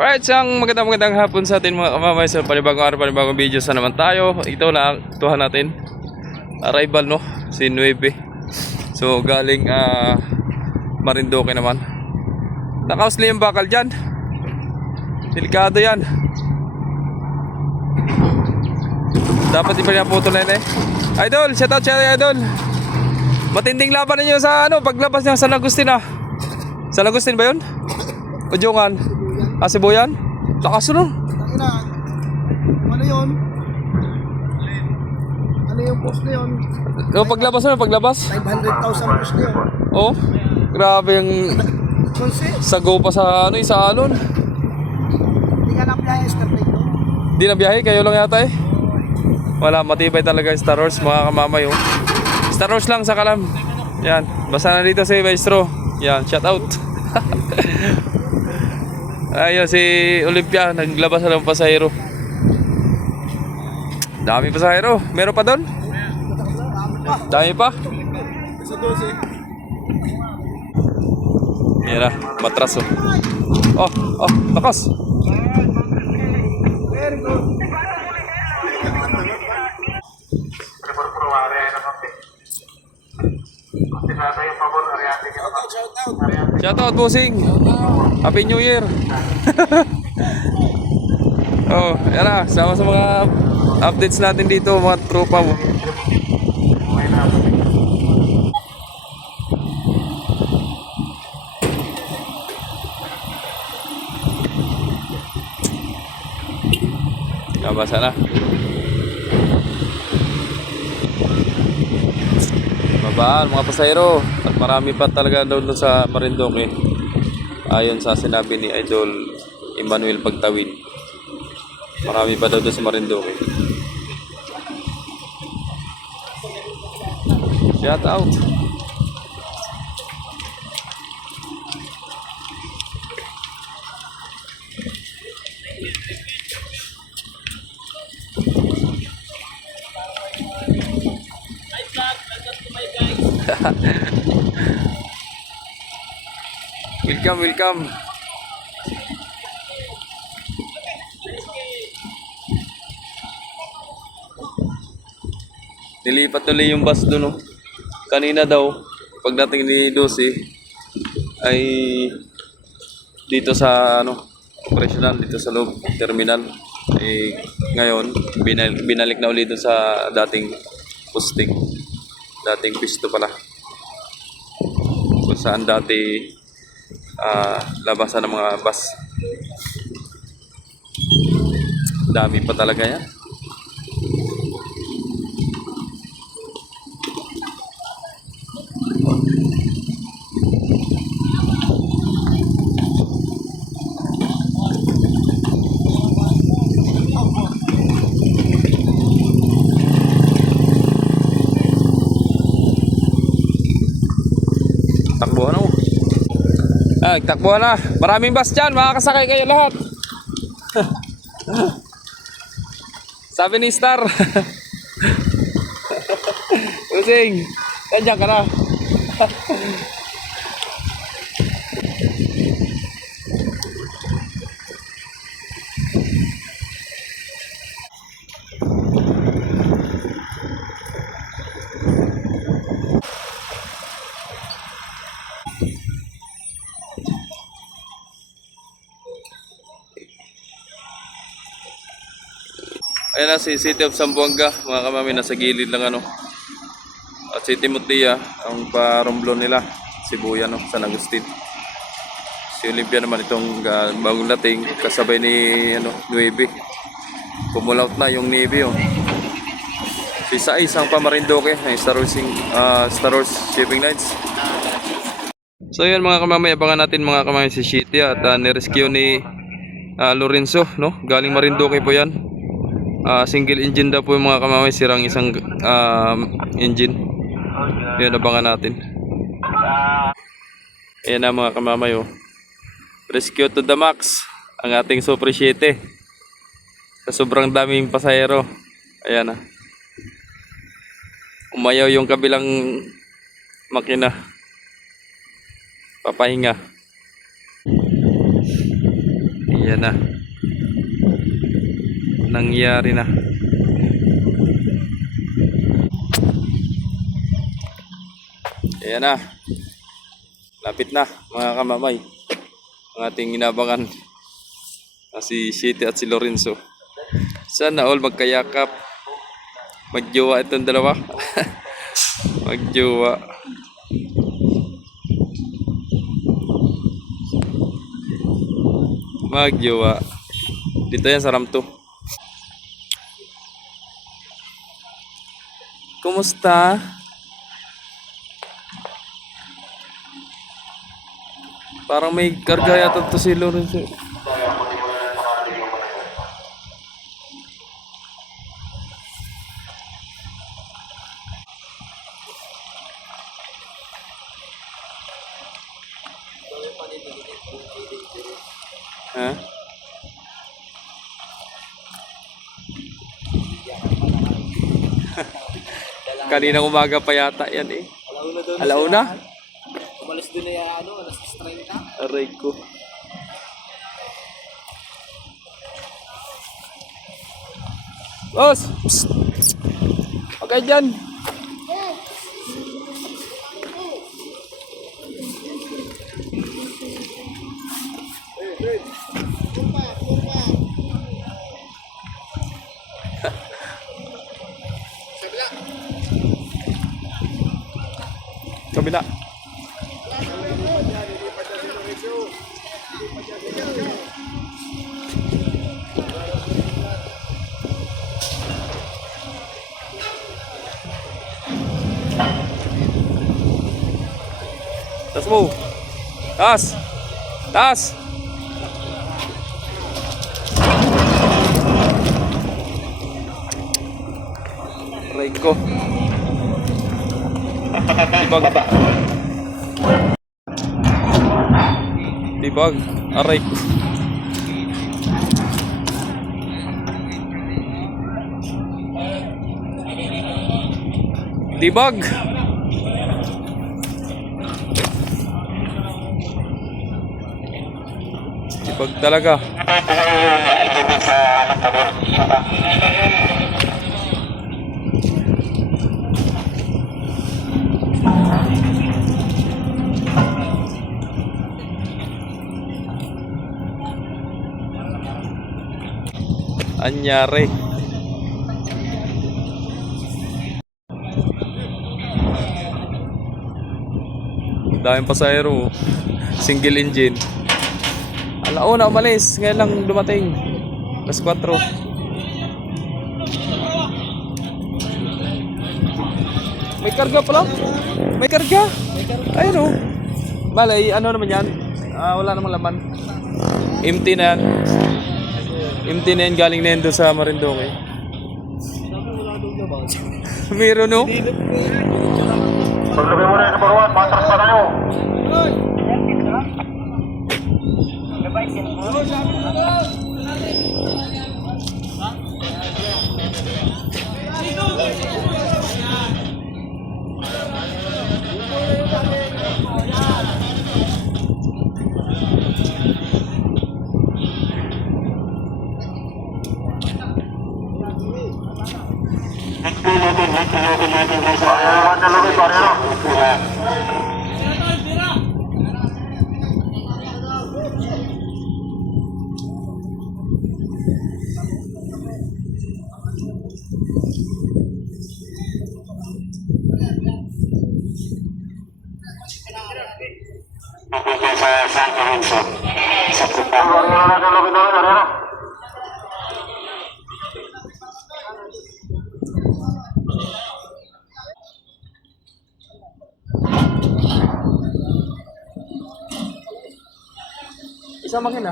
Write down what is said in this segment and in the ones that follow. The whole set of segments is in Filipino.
Alright, isang magandang hapon sa atin mga kamamay. Sa panibagong araw, panibagong video sa naman tayo. Ito na, tuhan natin arrival, no? Si 9. So galing Marinduque naman. Nakausli yung bakal dyan. Delikado yan. Dapat di pa niya putol na yun eh. Idol, shout out siya idol. Matinding laban ninyo sa paglabas niya sa San Agustin ah. San Agustin ba yun? Ujungan. Sibuyan? Lakas nun. Ano yun? Ano yung post na yun? Paglabas na, paglabas? 500,000 post na yun. Oh, grabe yung sago pa sa sa alon. Hindi ka na-apply sa dito. Di na biyahe, kayo lang yata eh. Wala, matibay talaga yung Star Wars mga kamamay oh. Star Wars lang sa Kalam. Yan, basta na dito si Maestro. Yan, shout out. Ayun si Olympia, naglabas na ng pasahero. Dami pasahero. Meron pa doon? Dami pa? Yan na, matras oh. Oh, lakas. Shout out bossing. Happy New Year. Oh, yan na, sama sa mga updates natin dito mga tropa mo. Nabasa na. Babaan mga pasahero. At marami pa talaga doon sa Marinduque. Ayon sa sinabi ni Idol Emmanuel Pagtawid. Marami pa daw doon sa Marinduque. Shout out. Welcome. Nilipat tuloy yung bus doon, no? Kanina daw, pagdating ni Dosi, ay dito sa operational, dito sa loob terminal. Ngayon, binalik na ulit doon sa dating posting. Dating pisto pala. Kung saan dati labasan ng mga bus. Dami pa talaga yan. Takbuhan ako. Takbuhan na. Maraming bus dyan. Makakasakay kayo lahat. Sabi ni Star. Using. Nandiyan ka na. Ayan na si City of Zamboanga, mga kamami, nasa gilid lang At si Timotea, ang paromblon nila, Sibuyan, San Agustin. Si Olympia naman itong bagong dating, kasabay ni 9. Pumulaut na yung Navy Si Sais ang Pamarinduque, ay Star Wars Shipping Lines. So yan mga kamami, abangan natin mga kamami si City at nirescue ni Lorenzo, galing Marinduque po yan. Single engine daw po yung mga kamamay, sirang isang engine. Yan, abangan natin. Ayan na mga kamamay Rescue to the max ang ating Super 7 sa sobrang daming pasahero. Ayan na. Umayaw yung kabilang makina. Papahinga. Yan na. Nangyari na. Ayan na. Lapit na mga kamamay. Ang ating inabangan na si Shitty at si Lorenzo. Sana all magkayakap. Magjowa itong dalawa. Magjowa. Magjowa. Dito yan sa Ramto. Kumusta? Parang may karga yata to si Lorenzo. Ha? Kaninang umaga pa yata yan eh. Alauna? Umalis doon na yan, alas 30. Aray ko. Boss! Psst! Okay dyan. Kabila. Tas mo. Tas. Tas. Aray ko. Tibag. Tibag. Aray ko. Tibag. Tibag talaga. Anyari. Daming pasahero. Single engine. Alauna umalis. Ngayon lang dumating. Alas 4. May karga pala. May karga. Ayun o. Malay, ano naman yan? Wala namang laman. Empty na yan. Empty na yan, galing na yan doon sa Marinduque. Meron no? Paglagay mo na yung number 1, matras pa kayo. Isang makina.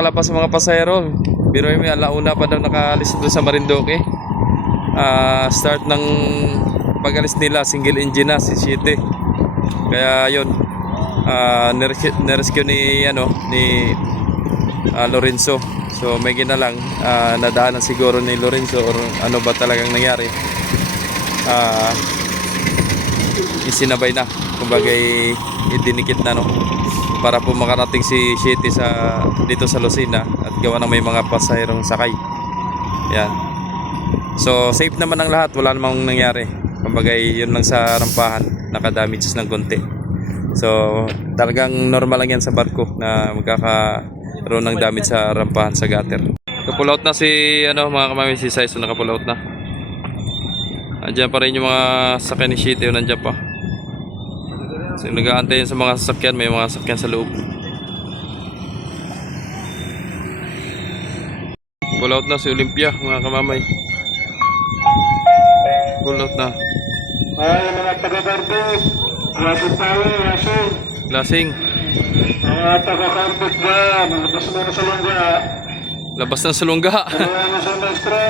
Kalapas sa mga pasahero, biro may alauna pa daw nakaalis doon sa Marinduque. Start ng pag-alis nila, single engine na si Shitty. Kaya yun, nirescue ni Lorenzo. So may ginalang nadaanan siguro ni Lorenzo or ano ba talagang nangyari. Isinabay na, kumbaga idinikit na para po makarating si Shitty dito sa Lucena at gawa ng may mga pasahirong sakay. Yan. So safe naman ang lahat, wala namang nangyari. Kumbaga yun lang sa rampahan, nakadamages ng konti. So talagang normal lang yan sa barko na magkakaroon ng damage sa rampahan sa gutter. Nakapull out na si mga kamami, si Saizo nakapull out na. Andiyan pa rin yung mga sakyan ni Shitty, nandiyan pa. So nag-aantay sa mga sasakyan, may mga sasakyan sa loob. Pull out na si Olympia, mga kamamay. Pull out na. Ay, mga taga-garbage. Lasing tayo, lasing. Lasing. Mga taga-garbage dyan. Labas mo na sa lungga. Labas na sa lungga. Ano mo sa maestro?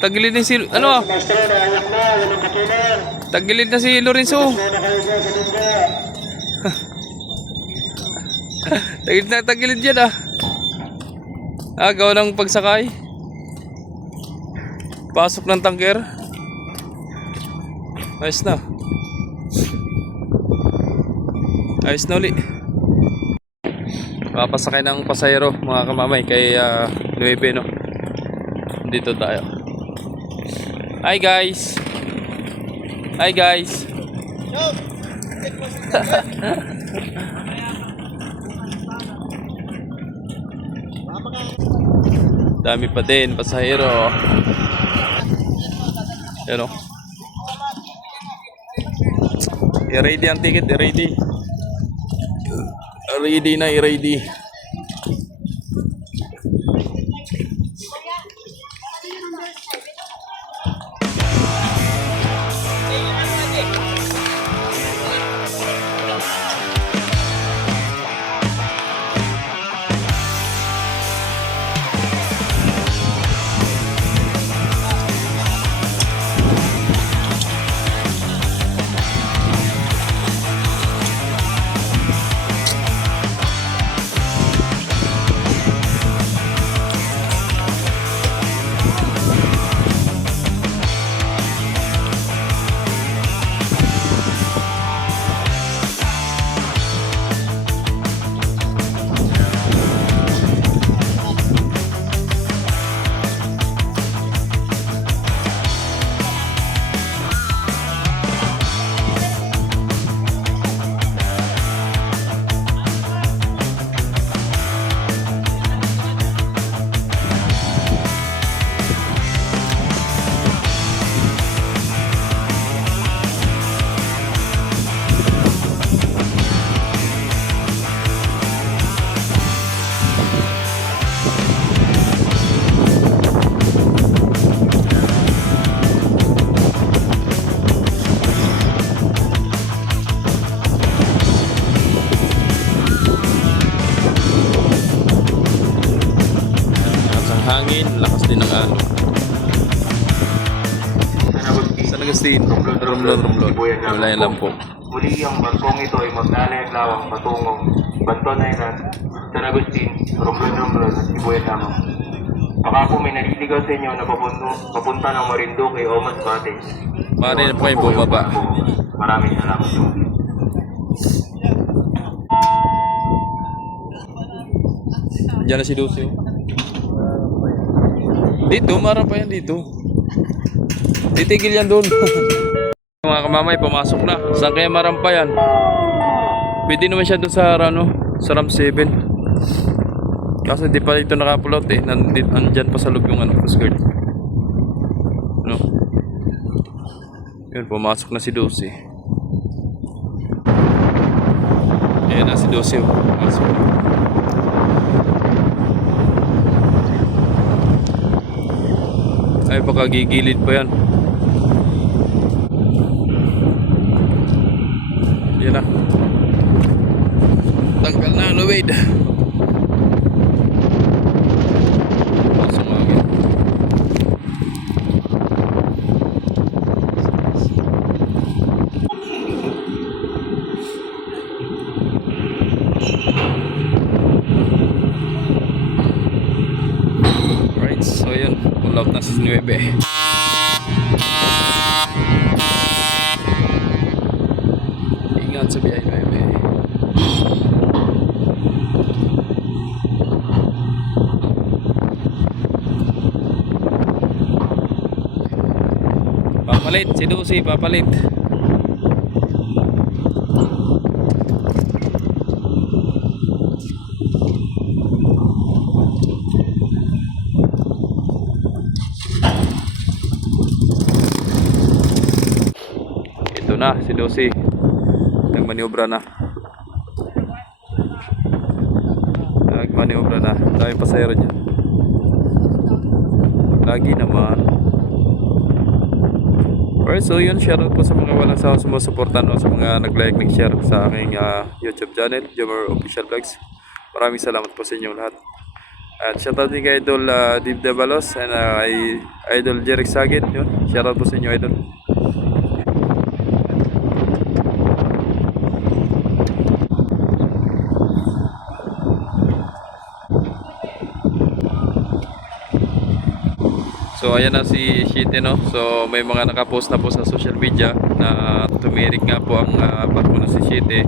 Tagilid din si Si maestro, naayak na. Walang katunan. Tagilid na si Lorenzo. Ano na kayo dyan sa lungga? Tagilid yan gawa ng pagsakay. Pasok ng tangker. Ayos na. Ayos na uli. Papasakay ng pasahero, mga kamamay, kay Nueve, dito tayo. Hi guys. Hi guys. Dami pa din pasahero. Yan i-ready ang ticket, i-ready. Ready na, i-ready. Hangin, lakas din ng San Agustin, Romblon. Wala yan lang po. Muli ang barkong ito ay maglalayag-lawang patungong Bantoneras, San Agustin, Romblon, at Sibuyan lamang. Baka po may naliligaw sa inyo na papunta ng Marinduque o Masbate. Maaari na po kayo bumaba. Maraming salamat po. Diyan na si Lucio. Dito, marang pa yan dito. Titigil yan doon. Mga kamamay, pumasok na. Saan kaya marampa yan? Pwede naman siya doon sa sa ramp 7. Kasi di pa ito nakapulot nandyan pa sa loob yung Coast Guard. Yun, pumasok na si Dosi. Ayan na si Dosi. Pumasok. Ay, baka gigilid pa yan. Yan na. Tanggal na, Luwid. Pasok nga agad. 9. Ingat sa biyahe 9. Papalit, si Lucy, papalit. Ito na, si Lucy. Nagmaniobra na. Nagmaniobra na. Daming pasahero niya. Lagi naman. Alright, so yun, shoutout po sa mga walang sawang sumusuporta, no, sa mga nag-like, nag-share sa aking YouTube channel, Jomar Official Vlogs. Maraming salamat po sa inyong lahat. At shoutout din kay Idol Dib Devalos and Idol Jeric Sagit. Yun, shoutout po sa inyo, Idol. So ayan na si Shite, no. So may mga nakapost na po sa social media na tumirik nga po ang barko na si Shite.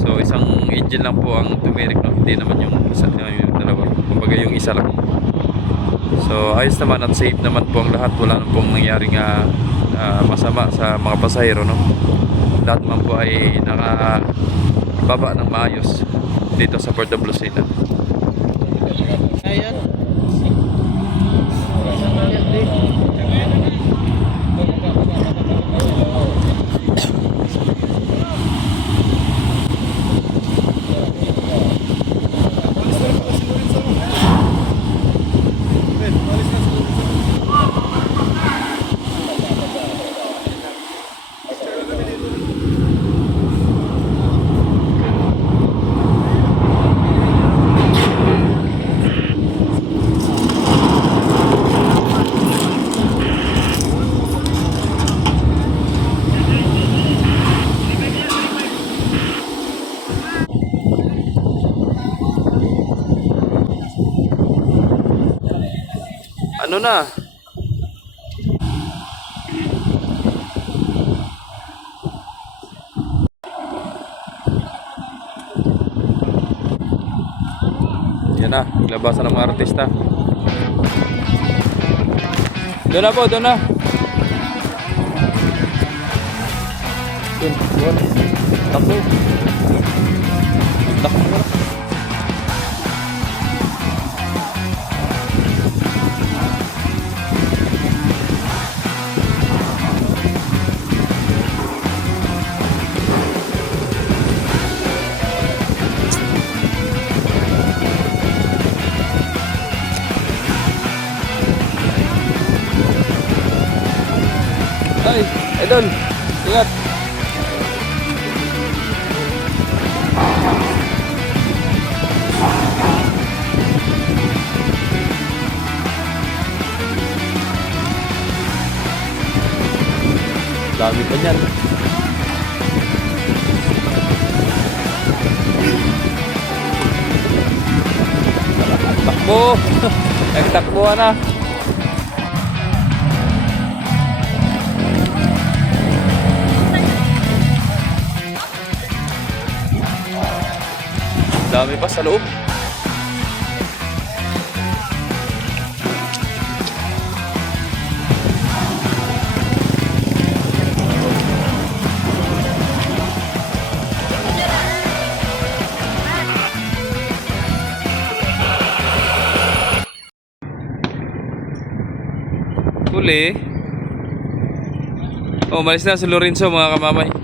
So isang engine lang po ang tumirik, no. Hindi naman yung isa, yung dalawa. Kumbaga yung isa lang. So ayos naman at safe naman po ang lahat. Wala nang pong nangyaring masama sa mga pasahero, no. Lahat man po ay nakababa ng maayos dito sa Port of Lucena. Ayan. Ano na? Yan na, labasan ng mga artista. Doon na po, doon na. Doon. Takbo. Takbo na. Ay, Idol, ingat. Dami pa niyan. Takbo. Nagtakbuhan na. Dami pa sa loob. Huli. Oh, malis na si Lorenzo, mga kamamay.